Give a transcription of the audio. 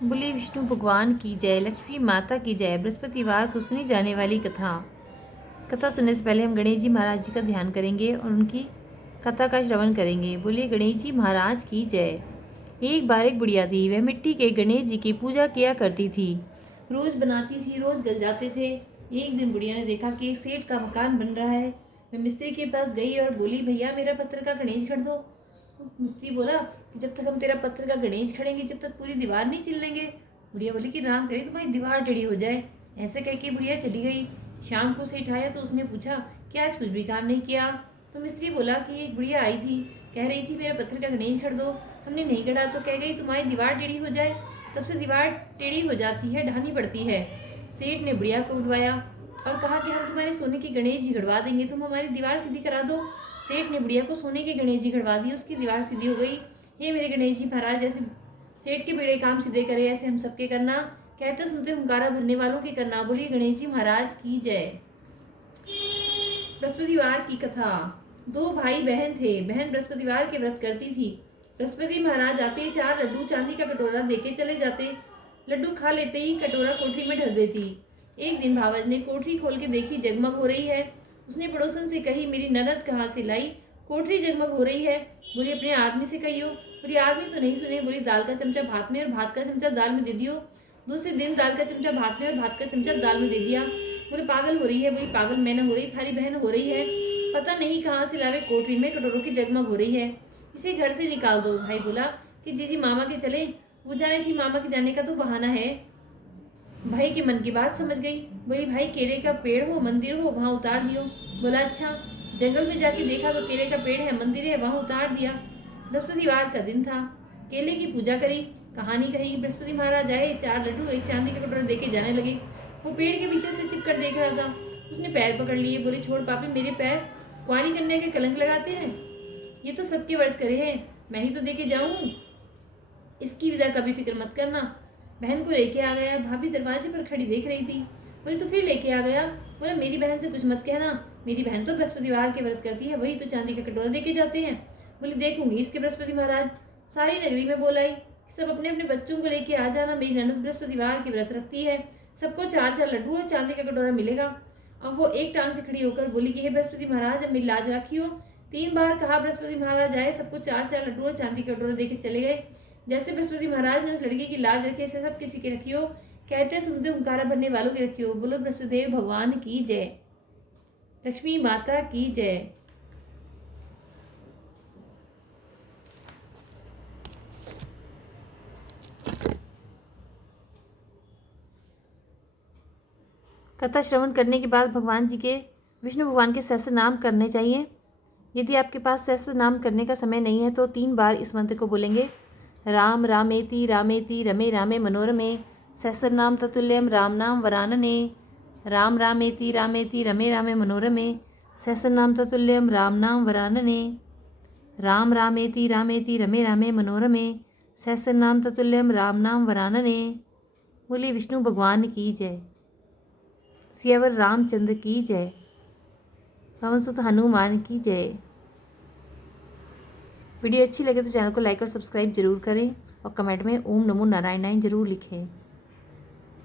बोले विष्णु भगवान की जय, लक्ष्मी माता की जय। बृहस्पतिवार को सुनी जाने वाली कथा। कथा सुनने से पहले हम गणेश जी महाराज जी का ध्यान करेंगे और उनकी कथा का श्रवण करेंगे। बोलिए गणेश जी महाराज की जय। एक बार एक बुढ़िया थी, वह मिट्टी के गणेश जी की पूजा किया करती थी। रोज बनाती थी, रोज गल जाते थे। एक दिन बुढ़िया ने देखा कि एक सेठ का मकान बन रहा है। वह मिस्त्री के पास गई और बोली, भैया मेरा पत्थर का गणेश खड़ दो। मिस्त्री बोला कि जब तक हम तेरा पत्थर का गणेश खड़ेंगे, जब तक पूरी दीवार नहीं चिल लेंगे। बुढ़िया बोली कि राम करे तुम्हारी दीवार टेढ़ी हो जाए। ऐसे कह के बुढ़िया चली गई। शाम को सेठ आया तो उसने पूछा कि आज कुछ भी काम नहीं किया। तो मिस्त्री बोला कि एक बुढ़िया आई थी, कह रही थी मेरा पत्थर का गणेश खड़ दो। हमने नहीं गढ़ा तो कह गई तुम्हारी दीवार टेढ़ी हो जाए। तब से दीवार टेढ़ी हो जाती है, ढानी पड़ती है। सेठ ने बुढ़िया को बुलवाया और कहा कि हम तुम्हारे सोने के गणेश जी गढ़वा देंगे, तुम हमारी दीवार सीधी करा दो। सेठ ने बुढ़िया को सोने के गणेश जी गढ़वा दिए, उसकी दीवार सीधी हो गई। हे मेरे गणेश जी महाराज, जैसे सेठ के बेड़े काम सीधे करे ऐसे हम सबके करना। कहते सुनते हुंकारा भरने वालों के करना। बोलिए गणेश जी महाराज की जय। बृहस्पतिवार की कथा। दो भाई बहन थे। बहन बृहस्पतिवार के व्रत करती थी। बृहस्पति महाराज आते ही 4 लड्डू चांदी का कटोरा देके चले जाते। लड्डू खा लेते ही कटोरा कोठरी में धर देती। एक दिन भावज ने कोठरी खोल के देखी, जगमग हो रही है। उसने पड़ोसन से कही, मेरी ननद कहाँ से लाई, कोठरी जगमग हो रही है। बोली अपने आदमी से कहियो। बोली आदमी तो नहीं सुने। बोली दाल का चमचा भात में और भात का चमचा दाल में दे दियो। दूसरे दिन दाल का चमचा भात में और भात का चमचा दाल में दे दिया। बोले पागल हो रही है। बोली पागल मैं न हो रही, थारी बहन हो रही है। पता नहीं कहाँ से लावे, कोठरी में कटोरों की जगमग हो रही है, इसे घर से निकाल दो। भाई बोला कि जीजी मामा के चले। वो जाने थी, मामा के जाने का तो बहाना है। भाई के मन की बात समझ गई। बोली भाई केले का पेड़ हो, मंदिर हो, वहां उतार दियो। बोला अच्छा। जंगल में जाके देखा तो केले का पेड़ है, मंदिर है, वहां उतार दिया। बृहस्पतिवार का दिन था। केले की पूजा करी, कहानी कही। बृहस्पति महाराज आए, 4 लड्डू एक चांदी का कटोरा देके जाने लगे। वो पेड़ के पीछे से चिपकर देख रहा था। उसने पैर पकड़ लिए। बोले छोड़ पापी, मेरे पैर कुंवारी कन्या के कलंक लगाते हैं। ये तो सबके व्रत करे हैं, मैं ही तो देके जाऊं। इसकी विदा कभी फिक्र मत करना। बहन को लेके आ गया। भाभी दरवाजे पर खड़ी देख रही थी। बोले तो फिर लेके आ गया। बोला मेरी बहन से कुछ मत कहना, मेरी बहन तो बृहस्पतिवार के व्रत करती है, वही तो चांदी का कटोरा देके जाते हैं। बोली देखूंगी इसके बृहस्पति महाराज। सारी नगरी में बोलाई, सब अपने अपने बच्चों को लेके आ जाना, मेरी ननद बृहस्पतिवार के व्रत रखती है, सबको 4-4 लड्डू और चांदी का कटोरा मिलेगा। अब वो एक टांग से खड़ी होकर बोली कि हे बृहस्पति महाराज, अब मेरी लाज रखियो। 3 बार कहा। बृहस्पति महाराज आए, सबको 4-4 लड्डू और चांदी का कटोरा देके चले गए। जैसे बृहस्पति महाराज ने उस लड़की की लाज रखी, ऐसे सब किसी की रखियो। कहते सुनते हुंकारा भरने वालों की रखियो। बोलो बृहस्पति भगवान की जय, लक्ष्मी माता की जय। कथा श्रवण करने के बाद भगवान जी के, विष्णु भगवान के सहस्त्र नाम करने चाहिए। यदि आपके पास सहस्त्र नाम करने का समय नहीं है तो 3 बार इस मंत्र को बोलेंगे। राम रामेति रामेति रमे रामे मनोरमे, सहस्रनाम ततुल्यम राम नाम वरानने। राम रामेति रामेति रमे रामे मनोरमे, सहस्रनाम ततुल्यम राम नाम वरानने। राम रामेति रामेति रमे रामे मनोरमे, सहस्रनाम ततुल्यम राम नाम वरानने। बोले विष्णु भगवान की जय, सियावर रामचंद्र की जय, पवन सुत हनुमान की जय। वीडियो अच्छी लगे तो चैनल को लाइक और सब्सक्राइब जरूर करें और कमेंट में ओम नमो नारायणाय जरूर लिखें।